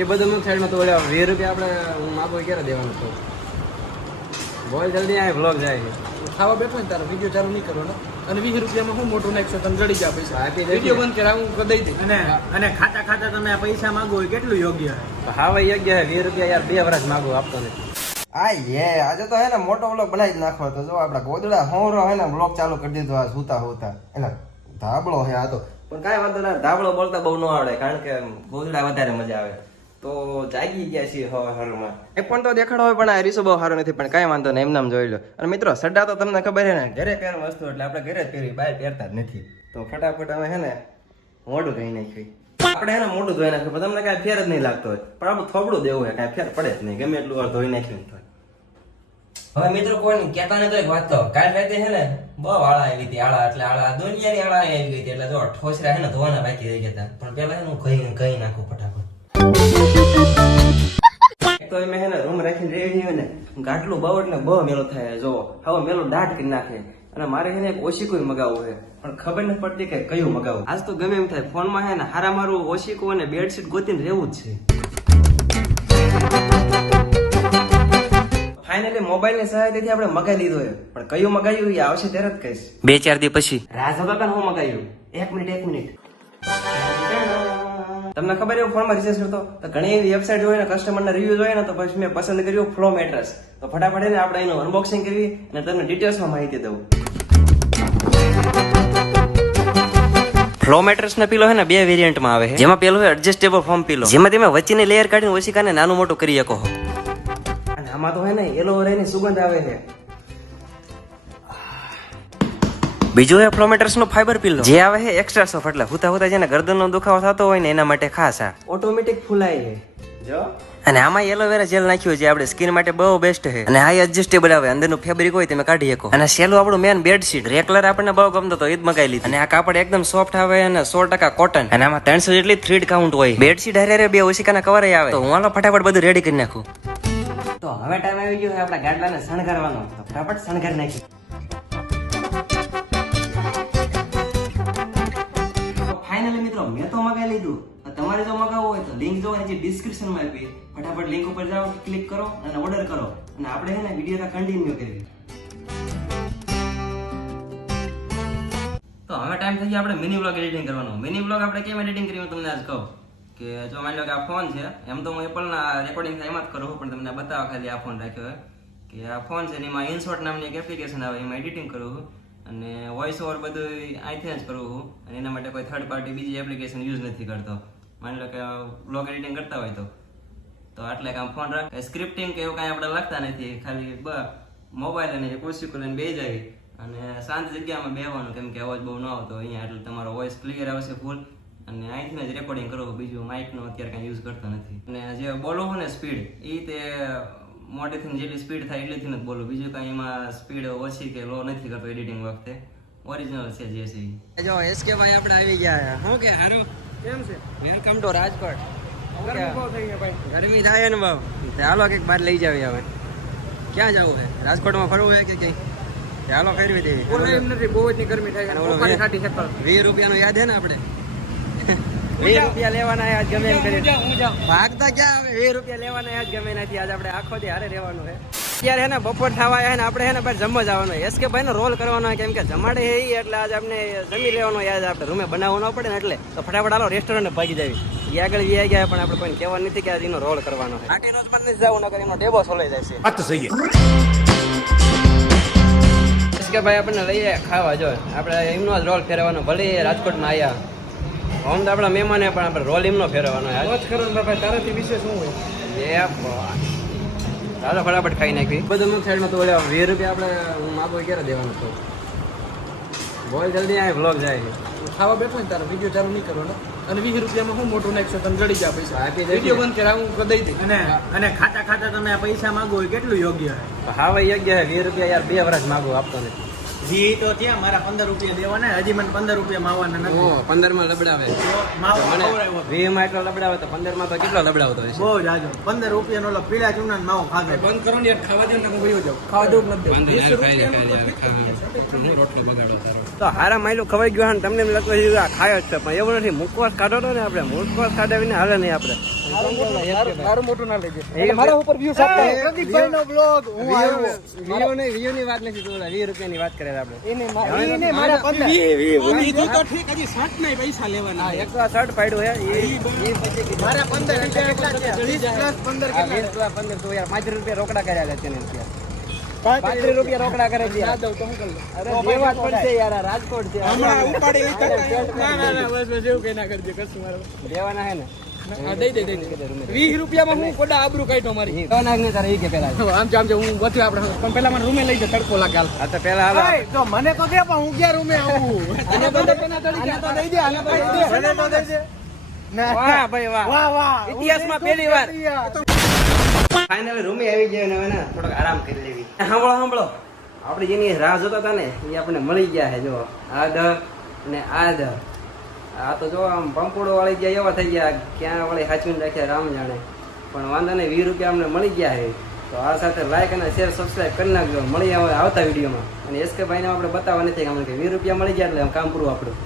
એ બધું મુખ સાઈડમાં તો ઓલા વીસ રૂપિયા આપણે હું માગો ક્યારે દેવાનું છું? બોલ જલ્દી આ વ્લોગ જાય છે. ખાવા બેઠો ને તારો વીડિયો ચાલુ નહીં કરો અને વીસ રૂપિયામાં હું મોટું નાખશો તમે ગળી ગયા પૈસા. વીડિયો બંધ કરા હું દઈ દઈ અને અને ખાતા ખાતા તમે આ પૈસા માંગો એ કેટલું યોગ્ય છે? હા ભાઈ યોગ્ય છે. વીસ રૂપિયા યાર બે વર્ષ માગો આપતો નથી. આ યે આજે તો હે ને મોટો વ્લોગ બનાવી જ નાખવા તો જો આપડા ગોદડા હોરો હે ને વ્લોગ ચાલુ કરી દીધો આ સુતા હોતા. એના ધાબળો હે આ તો. પણ કાંઈ વાંધો ના ધાબળો બોલતા બહુ ન આવડે કારણ કે ગોદડા વધારે મજા આવે. તો જાગી ગયા છીએ હવે હરમાં એ પણ તો દેખાડો હોય, પણ આ રીસો બહુ સારો નથી, પણ કાંઈ વાંધો નહીં એમ જોઈ લો. અને મિત્રો, સડ્ડા તો તમને ખબર છે ને, ઘરે પહેરવાની વસ્તુ એટલે આપણે ઘરે જ પહેરવી બહાર પહેરતા જ નથી. તો ફટાફટ અમે હે ને, મોઢું ધોઈ નાખ્યું આપણે હે ને મોઢું ધોઈ નાખ્યું તમને કાંઈ ફેર જ નહીં લાગતો હોય. પણ આપણું થોબડું દેવું હોય, કાંઈ ફેર પડે જ નહીં, ગમે એટલું વાર ધોઈ નાખ્યું તો. હવે મિત્રો કોઈ કેતા ને તો એક વાત તો કાલ રાતે છે ને, બહુ આળા આવી હતી, આળા, એટલે આળા દુનિયાની આળા આવી ગઈ હતી, એટલે જો ઠોસરા છે ને, ધોવાના બાકી રહી ગયા પણ પેલા હું કહી કહી નાખું ફટાફટ. ગાટલું બહુ એટલે બહુ મેલો થાય. જો હવે મેલો દાટ કરી નાખે. અને મારે એને ને એક ઓશીકું મગાવવું છે પણ ખબર નથી પડતી કે કયું મગાવવું. આજ તો ગમે એમ થાય. ફોનમાં હે ને હારા મારું ઓશીકું અને બેડશીટ ગોતીને રહેવું જ છે. ફાઇનલી મોબાઈલની સહાયતાથી આપણે મગાવી લીધો છે પણ કયું મગાવ્યું એ આવશે ત્યારે જ કહીશ. બે ચાર દિવસ પછી. રાજા કાકા હું મગાવ્યું? એક મિનિટ એક મિનિટ. તમને ખબર એવું ફોનમાં રિસર્ચ કરતો તો ઘણી એવી વેબસાઇટ જોઈને કસ્ટમરના રિવ્યુ જોઈએ ને તો પછી મેં પસંદ કર્યું ફ્લો મેટ્રસ તો ફટાફટ એને આપણે એનું અનબોક્સિંગ કરવી અને તમને ડિટેલ્સમાં માહિતી દઉં. ફ્લો મેટ્રેસ ના પીલો હે ને બે વેરિયન્ટમાં આવે છે જેમાં પેલું છે એડજસ્ટેબલ ફોર્મ પીલો જેમાં તમે વચ્ચેની લેયર કાઢીને ઓશિકાને નાનું મોટું કરી શકો અને આમાં તો હે ને એલોવેરાની સુગંધ આવે છે. બીજું એ ફ્લોમેટર્સ નો ફાઈબર પિલ્લો જે આવે છે એક્સ્ટ્રા સોફ્ટ એટલે હુતા હુતા જેને ગરદનનો દુખાવો થતો હોય ને એના માટે ખાસ આ. ઓટોમેટિક ફૂલાય છે. જો. અને આમાં એલોવેરા જેલ નાખ્યું છે આપણે સ્કિન માટે બહુ બેસ્ટ છે. અને આ એડજસ્ટેબલ આવે અંદરનું ફેબ્રિક હોય તમે કાઢી શકો. અને સેલું આપણું મેન બેડશીટ રેકલર આપણને બહુ ગમતો હતો ઈ જ મગાવી લીધી. અને આ કાપડ એકદમ સોફ્ટ આવે અને સો ટકા કોટન અને આમાં ત્રણસો જેટલી થ્રીડ કાઉન્ટ હોય. બેડશીટ હારે બે ઓશિકાના કવર આવે. તો હું હાલો ફટાફટ બધું રેડી કરી નાખું. તો હવે ટાઈમ આવી ગયો છે આપણા ગાડલાને શણગારવાનો. તો ફટાફટ શણગાર નાખી. જો ડિસ્ક્રિપ્શનમાં આપી ફટાફટ લિંક ઉપર જાઓ ક્લિક કરો અને ઓર્ડર કરો. અને આપણે છે ને વીડિયો કન્ટિન્યુ કરીએ. તો હવે ટાઈમ થઈ ગયો આપણે મિની બ્લોગ એડિટિંગ કરવાનો. મિની બ્લોગ આપણે કેમ એડિટિંગ કર્યું તમને આજ કહું? કે જો માની લો કે આ ફોન છે, એમ તો હું એપલના રેકોર્ડિંગ એમાં જ કરું પણ તમને બતાવવા ખાલી આ ફોન રાખ્યો હોય કે આ ફોન છે એમાં ઇનશોટ નામની એક એપ્લિકેશન આવે, એમાં એડિટિંગ કરું છું. અને વોઇસ ઓવર બધું અહીંથી જ કરું છું. અને એના માટે કોઈ થર્ડ પાર્ટી બીજી એપ્લિકેશન યુઝ નથી કરતો. માની લો કે બ્લોગ એડિટિંગ કરતા હોય તો. તો આટલે કામ ફોન રાખ. સ્ક્રિપ્ટિંગ કે એવું કાંઈ આપણે લખતા નથી. ખાલી બ મોબાઈલ અને કુર્સી ખોલીને બે જાય. અને શાંત જગ્યામાં બેવાનું કેમ કે અવાજ બહુ ન આવતો. અહીંયા એટલે તમારો વોઇસ ક્લિયર આવશે ફૂલ અને અહીંથી જ રેકોર્ડિંગ કરો બીજું માઇકનો અત્યારે કાંઈ યુઝ કરતો નથી. અને જે બોલો છું ને સ્પીડ એ તે મોટેથી જેટલી સ્પીડ થાય એટલીથી જ બોલું બીજું કાંઈ એમાં સ્પીડ ઓછી કે લો નથી કરતો એડિટિંગ વખતે. ઓરિજિનલ છે જે છે. જો, એસકે ભાઈ આપણે આવી ગયા. શું કે, હારું? કેમ છે? Welcome to Rajkot. ગરમી થાય ને ભાવ હાલો કંઈક બહાર લઈ જાવી હવે. ક્યાં જવું છે? રાજકોટમાં ફરવું છે કે કઈ? હાલો ફેરવી દેવી. બોલે એમ નથી બહુ જ ગરમી થાય ઓલો પપ્પાની ખાટી શક્કર વીસ રૂપિયાનો યાદ હે ને આપણે? વીસ રૂપિયા લેવાના આજ ગમે એમ કરી ભાગતા ક્યાં વીસ રૂપિયા લેવાના આજ ગમે નથી આજ આપણે આખો દી હારે રહેવાનું છે. અત્યારે હે ને બપોર થવા આવ્યા ને આપણે હે ને ભાઈ જમવા જવાનું એસ કે ભાઈ ને રોલ કરવાનો કેમ કે જમાડે હે એટલે આજે આપણે જમી લેવાનો યાદ આપણે રૂમે બનાવવું ન પડે ને એટલે તો ફટાફટ હાલો રેસ્ટોરન્ટ ભાગી જાવી. એ આગળ વી ગયા પણ આપણે કોઈ કહેવાનું નથી કે આજે એનો રોલ કરવાનો છે. આટી રોજ પણ નથી જવું નગર એનો ડેબો સોલાઈ જાય છે. આ સહી એસ કે ભાઈ આપણને લઈએ ખાવા જો. આપણે એમનો જ રોલ ફેરવાનો ભલે એ રાજકોટમાં આવ્યા હોમ તો આપણા મહેમાને પણ આપણે રોલ એમનો ફેરવાનો યાર રોજ કરો ને ભાઈ તારાથી વિશેષ શું હોય? એ બા. ચાલો ફટાફટ ખાઈ નાખી બધું મુખ સાઈડમાં તો ઓલા વીસ રૂપિયા આપણે હું માગો ક્યારે દેવાનું તો? બોલ જલ્દી આ વ્લોગ જાય ખાવા બેઠો ને તારો વીડિયો ચાલુ નહીં કરવાનો. અને વીસ રૂપિયામાં હું મોટું નાખશો તમે જડી ગયા પૈસા. વીડિયો બંધ કરે હું દઈ દઈ અને અને ખાતા ખાતા તમે આ પૈસા માગો કેટલું યોગ્ય હા ભાઈ યોગ્ય વીસ રૂપિયા યાર બે વર્ષ માગો આપતો નથી. જી તો ત્યાં મારા પંદર રૂપિયા દેવાના હજી મને પંદર રૂપિયા માવાના નથી. પંદરમાં લબડાવે. તો માવો મને ખવડાવ્યો. વીસમાં એટલો લબડાવે તો પંદરમાં તો કેટલો લબડાવતો હશે બહુ જ પંદર રૂપિયાનો ઓલો પીળા ચૂના માવો ખાધો. બંધ કરો ને યાર ખાવા દે ને હું વયો જાઉં. ખાવા દેવું નથી. તો હારા માયલું ખવાઈ ગયું ને તમને એમ લાગતું ખાયો જ છે પણ એવું નથી મુખવાસ કાઢો તો ને આપણે મુખવાસ કાઢાવીને હાલે નહીં આપણે. મારું- મારું મોટું ના લેજે. એ મારા ઉપર views આપતા પ્રદીપભાઈ નો બ્લોગ હું આવ્યો. વિયો ની વિયો ની વાત નથી જોતા વીસ રૂપિયાની વાત કરે આપણે. એને એને તો- મારા પંદર. કીધું તો ઠીક હજી શર્ટ નહીં પૈસા લેવાના એક તો આ શર્ટ પાડ્યું હે એ એ પછી મારા પંદર રૂપિયા એટલા છે વીસ પ્લસ પંદર આ વીસ પેલા પંદર તો યાર પાંત્રીસ રૂપિયા રોકડા કર્યા છે ને. પાંત્રીસ રૂપિયા. રોકડા કરે છે ના યાર. દઉં તો હું કરી લઉં. અરે દેવા જ પડશે યાર રાજકોટ છે. હમણાં ઉપાડી લઈ જતા ના, ના, ના, બસ, બસ, એવું કઈ ના કરજે, કશું મારે. દેવાના હે ને? હા, દઈ દે, દઈ દે. વીસ રૂપિયામાં હું કોડા આબરૂ કાઢો મારી. કે તારે ઈ કે પેલા આમ આમ હું વધુ આપણે પણ પેલા મને રૂમે લઈ જાય તડકો લાગે હા તો પેલા હાલ. તો મને તો દે પણ હું ક્યાં રૂમે આવું? આને તો દઈ દે, આને તો દઈ દે, દે. દે. વાહ ભાઈ વાહ. વાહ વાહ. ઇતિહાસમાં પહેલી વાર. ફાઇનલ રૂમે આવી ગયા અને હવે ને થોડોક આરામ કરી લેવી. સાંભળો સાંભળો. આપણે જેની રાહ જોતા હતા ને એ આપણને મળી ગયા છે જો આ દર ને આ દર આ તો જો આમ પંપોડો વાળી ગયા એવા થઈ ગયા, ક્યાં વાળી સાચવીને રાખ્યા રામ જાણે. પણ વાંધો નહીં, વીસ રૂપિયા અમને મળી ગયા છે. તો આ સાથે લાઈક અને શેર સબસ્ક્રાઈબ કરી નાખજો. મળી આવે આવતા વિડીયોમાં. અને એસકે ભાઈને આપણે બતાવવા નથી કે અમને કે વીસ રૂપિયા મળી ગયા એટલે કામ પૂરું આપણું.